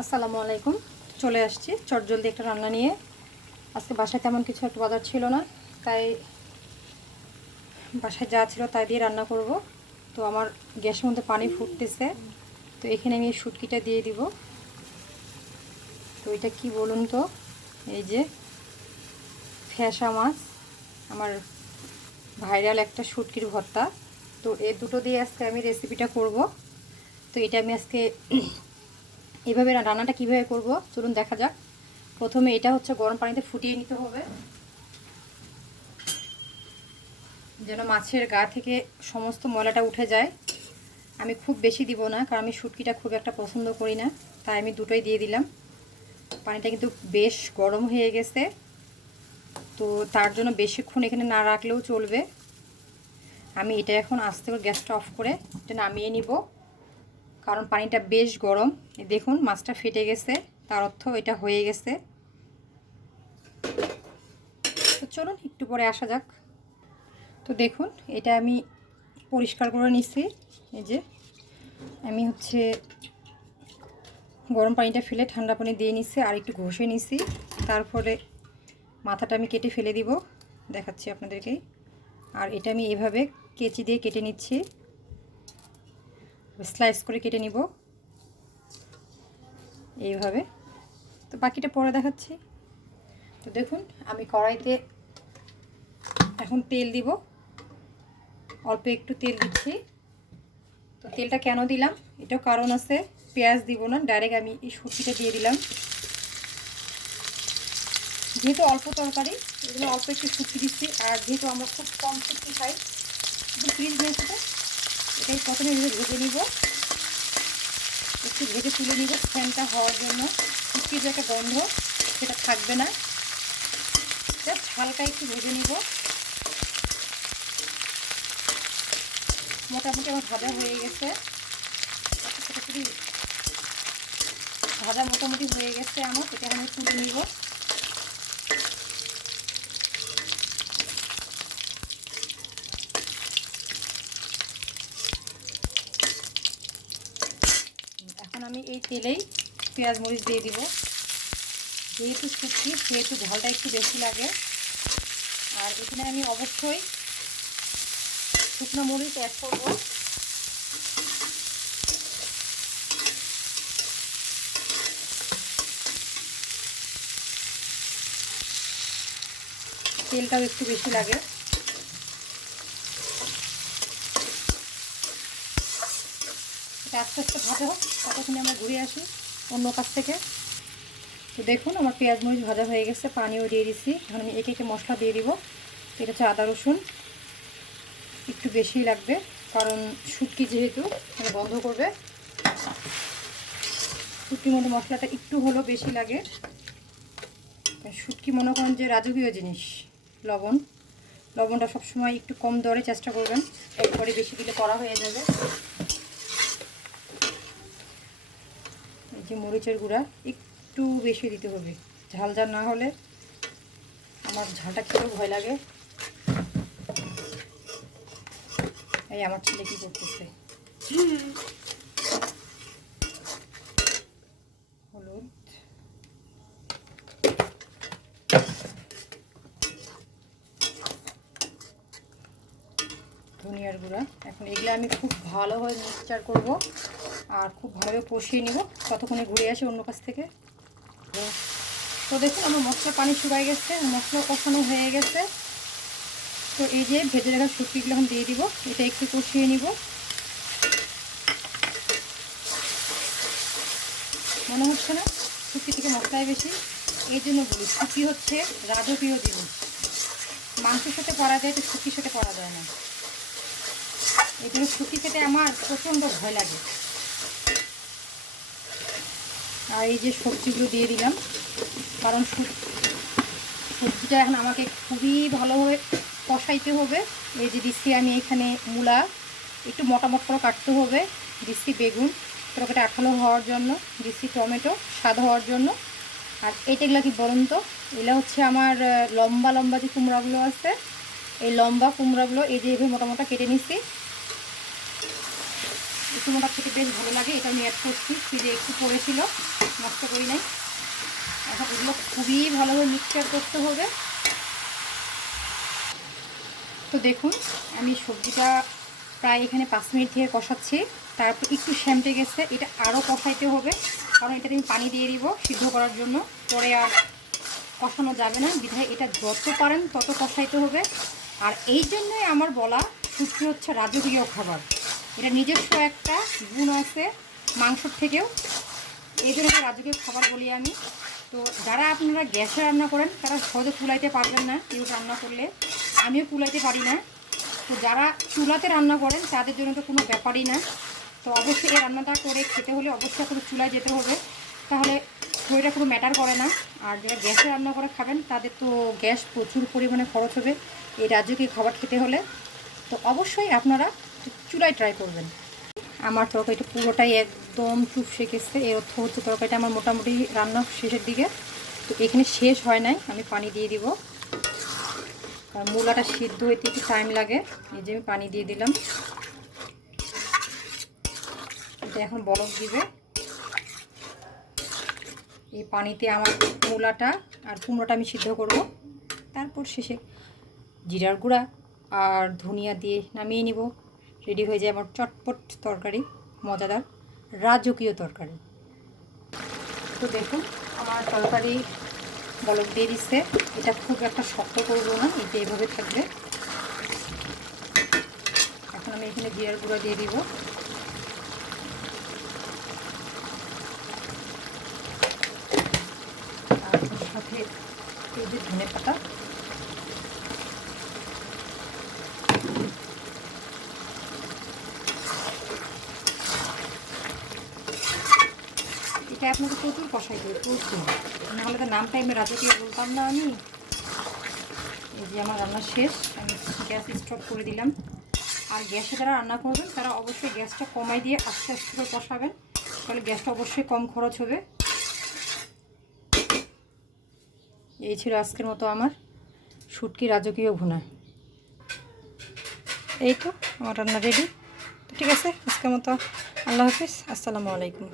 আসসালামু আলাইকুম। চলে আসছি চটজলদি একটা রান্না নিয়ে। আজকে বাসায় তেমন কিছু একটা বাজার ছিল না, তাই বাসায় যা ছিল তাই দিয়ে রান্না করব। তো আমার গ্যাসের মধ্যে পানি ফুটতেছে, তো এখানে আমি শুটকিটা দিয়ে দিব। তো এটা কি বলুন তো, এই যে ফ্যাসা মাছ, আমার ভাইরাল একটা শুটকির ভর্তা। তো এই দুটো দিয়ে আজকে আমি রেসিপিটা করব। তো এটা আমি আজকে এভাবে রান্নাটা কিভাবে করব চলুন দেখা যাক। প্রথমে এটা হচ্ছে গরম পানিতে ফুটিয়ে নিতে হবে, যেন মাছের গা থেকে সমস্ত ময়লাটা উঠে যায়। আমি খুব বেশি দিব না, কারণ আমি শুটকিটা খুব একটা পছন্দ করি না, তাই আমি দুটোই দিয়ে দিলাম। পানিটা কিন্তু বেশ গরম হয়ে গেছে, তো তার জন্য বেশিক্ষণ এখানে না রাখলেও চলবে। আমি এটা এখন আস্তে করে গ্যাসটা অফ করে এটা নামিয়ে নিব, কারণ পানিটা বেশ গরম। দেখুন মাছটা ফেটে গেছে, তার অর্থ এটা হয়ে গেছে। তো চলুন একটু পরে আসা যাক। তো দেখুন এটা আমি পরিষ্কার করে নিচ্ছি। এই যে আমি গরম পানিটা ফেলে ঠান্ডা পানি দিয়ে নিচ্ছি, আর একটু ঘষে নিচ্ছি। তারপরে মাথাটা আমি কেটে ফেলে দিব, দেখাচ্ছি আপনাদেরকে। আর এটা আমি এভাবে কেচি দিয়ে কেটে নিচ্ছি, স্লাইস করে কেটে নিব এইভাবে। তো বাকিটা পরে দেখাচ্ছি। তো দেখুন আমি কড়াইতে এখন তেল দিব, অল্প একটু তেল দিচ্ছি। তো তেলটা কেন দিলাম এটাও কারণ আছে, পেঁয়াজ দিব না, ডাইরেক্ট আমি এই শুটকিটা দিয়ে দিলাম। যেহেতু অল্প তরকারি, এগুলো অল্প একটু শুটকি দিচ্ছি। আর যেহেতু আমরা খুব কম শুটকি খাই, একটু ফ্রিজ নিয়েছি, তো এটাই প্রথমে ভেজে নিব, একটু ভেজে তুলে নিব ফ্যানটা হওয়ার জন্য। শুটকির যে একটা গন্ধ সেটা থাকবে না, জাস্ট হালকা একটু ভেজে নিব। মোটামুটি আমার ভাজা হয়ে গেছে, ভাজা মোটামুটি হয়ে গেছে আমার। এটা আমি তুলে নিব। এখন আমি এই তেলেই পেঁয়াজ মরিচ দিয়ে দিব। যেহেতু শুটকি সেহেতু ঝালটা একটু বেশি লাগে। আর এখানে আমি অবশ্যই শুকনো মরিচ অ্যাড করব। তেলটাও একটু বেশি লাগে। এটা আস্তে আস্তে ভাজা হোক, ততক্ষণে আমরা ঘুরে আসি অন্য কাছ থেকে। তো দেখুন আমার পেঁয়াজ মরিচ ভাজা হয়ে গেছে, পানিও দিয়ে দিচ্ছি। এখন আমি একে একে মশলা দিয়ে দিব। এটা হচ্ছে আদা রসুন, একটু বেশিই লাগবে, কারণ শুটকি যেহেতু বন্ধ করবে। শুটকির মধ্যে মশলাটা একটু হলেও বেশি লাগে। শুটকি মনে করেন যে রাজকীয় জিনিস। লবণটা সবসময় একটু কম দরে চেষ্টা করবেন, এরপরে বেশি দিলে কড়া হয়ে যাবে। এই যে মরিচের গুঁড়া একটু বেশি দিতে হবে, ঝাল ঝাল না হলে আমার ঝালটা খেতেও ভয় লাগে। এই আমার ছেলে কি করতেছে। হলুদ, ধনিয়ার গুঁড়া। এখন এগুলো আমি খুব ভালোভাবে মিক্সচার করব আর খুব ভালোভাবে কষিয়ে নিব, ততক্ষণে ঘুরে আসি অন্য কাছ থেকে। তো দেখুন আমার মশলা পানি শুকায় গেছে, মশলা কষানো হয়ে গেছে। তো এই যে ভেজে রাখা শুটকিগুলো এখন দিয়ে দিব, এটা একটু কষিয়ে নিব। মনে হচ্ছে না শুটকি থেকে মশলায় বেশি? এই জন্য বলি শুটকি হচ্ছে রাজকীয় জিনিস। মাংসের সাথে করা যায়, তো শুটকির সাথে করা যায় না। এই জন্য শুটকি খেতে আমার প্রচণ্ড ভয় লাগে। আর এই যে সবজিগুলো দিয়ে দিলাম, কারণ সবজিটা এখন আমাকে খুবই ভালোভাবে কষাইতে হবে। এই যে দিচ্ছি আমি এখানে মূলা, একটু মোটামোট করে কাটতে হবে। দিচ্ছি বেগুন তরকারিটা আঠালো হওয়ার জন্য, দিচ্ছি টমেটো স্বাদ হওয়ার জন্য। আর এইটাগুলো কি বলুন তো, এগুলো হচ্ছে আমার লম্বা লম্বা যে কুমড়াগুলো আছে, এই লম্বা কুমড়াগুলো এই যে এভাবে মোটামোটা কেটে নিচ্ছি। কুমড়োটা খেতে বেশ ভালো লাগে, এটা আমি অ্যাড করছি। ফ্রিজে একটু পড়েছিল, নষ্ট করি নাই। এখন এগুলো খুবই ভালোভাবে মিক্সচার করতে হবে। তো দেখুন আমি সবজিটা প্রায় এখানে 5 মিনিট থেকে কষাচ্ছি। তারপর একটু শ্যামটে গেছে, এটা আরও কষাইতে হবে, কারণ এটাতে আমি পানি দিয়ে দিব সিদ্ধ করার জন্য। পরে আর কষানো যাবে না, বিধায় এটা যত পারেন তত কষাইতে হবে। আর এই জন্যই আমার বলা শুটকি হচ্ছে রাজকীয় খাবার। এটা নিজস্ব একটা গুণ আছে মাংসর থেকেও, এই জন্য রাজকীয় খাবার বলি আমি। তো যারা আপনারা গ্যাসে রান্না করেন তারা সহজে কুলাইতে পারবেন না, কেউ রান্না করলে, আমিও কুলাইতে পারি না। তো যারা চুলাতে রান্না করেন তাদের জন্য তো কোনো ব্যাপারই না। তো অবশ্যই এই রান্নাটা করে খেতে হলে অবশ্যই কোনো চুলায় যেতে হবে, তাহলে ওইটা কোনো ম্যাটার করে না। আর যারা গ্যাসে রান্না করে খাবেন তাদের তো গ্যাস প্রচুর পরিমাণে খরচ হবে এই রাজকীয় খাবার খেতে হলে। তো অবশ্যই আপনারা চুলায় ট্রাই করবেন। আমার তরকারিটা পুরোটাই একদম চুপসে গেছে, এর অর্থ হচ্ছে তরকারিটা আমার মোটামুটি রান্না শেষের দিকে। তো এখানে শেষ হয় নাই, আমি পানি দিয়ে দিব, কারণ মূলাটা সিদ্ধ হইতে একটু টাইম লাগে। এই যে আমি পানি দিয়ে দিলাম, এটা এখন বলক দিবে। এই পানিতে আমার মূলাটা আর কুমড়োটা আমি সিদ্ধ করব। তারপর শেষে জিরার গুঁড়া আর ধনিয়া দিয়ে নামিয়ে নিব। রেডি হয়ে যায় আমার চটপট তরকারি, মজাদার রাজকীয় তরকারি। তো দেখুন আমার তরকারি বলক দিয়ে দিচ্ছে। এটা খুব একটা শক্ত করবো না, এটা এইভাবে থাকবে। এখন আমি এখানে জিরার গুঁড়া দিয়ে দিব। তার সাথে এই যে ধনে পাতা, এটা আপনাকে প্রচুর কষাই দেবে, প্রচুর, নাহলে তো নামটা আমি রাজকীয় বলতাম না আমি। এই যে আমার রান্না শেষ, আমি গ্যাস স্টপ করে দিলাম। আর গ্যাসে যারা রান্না করবেন তারা অবশ্যই গ্যাসটা কমাই দিয়ে আস্তে আস্তে করে কষাবেন, তাহলে গ্যাসটা অবশ্যই কম খরচ হবে। এই ছিল আজকের মতো আমার শুটকি রাজকীয় ভুনা। এই তো আমার রান্না রেডি। ঠিক আছে, আজকের মতো আল্লাহ হাফিজ, আসসালামু আলাইকুম।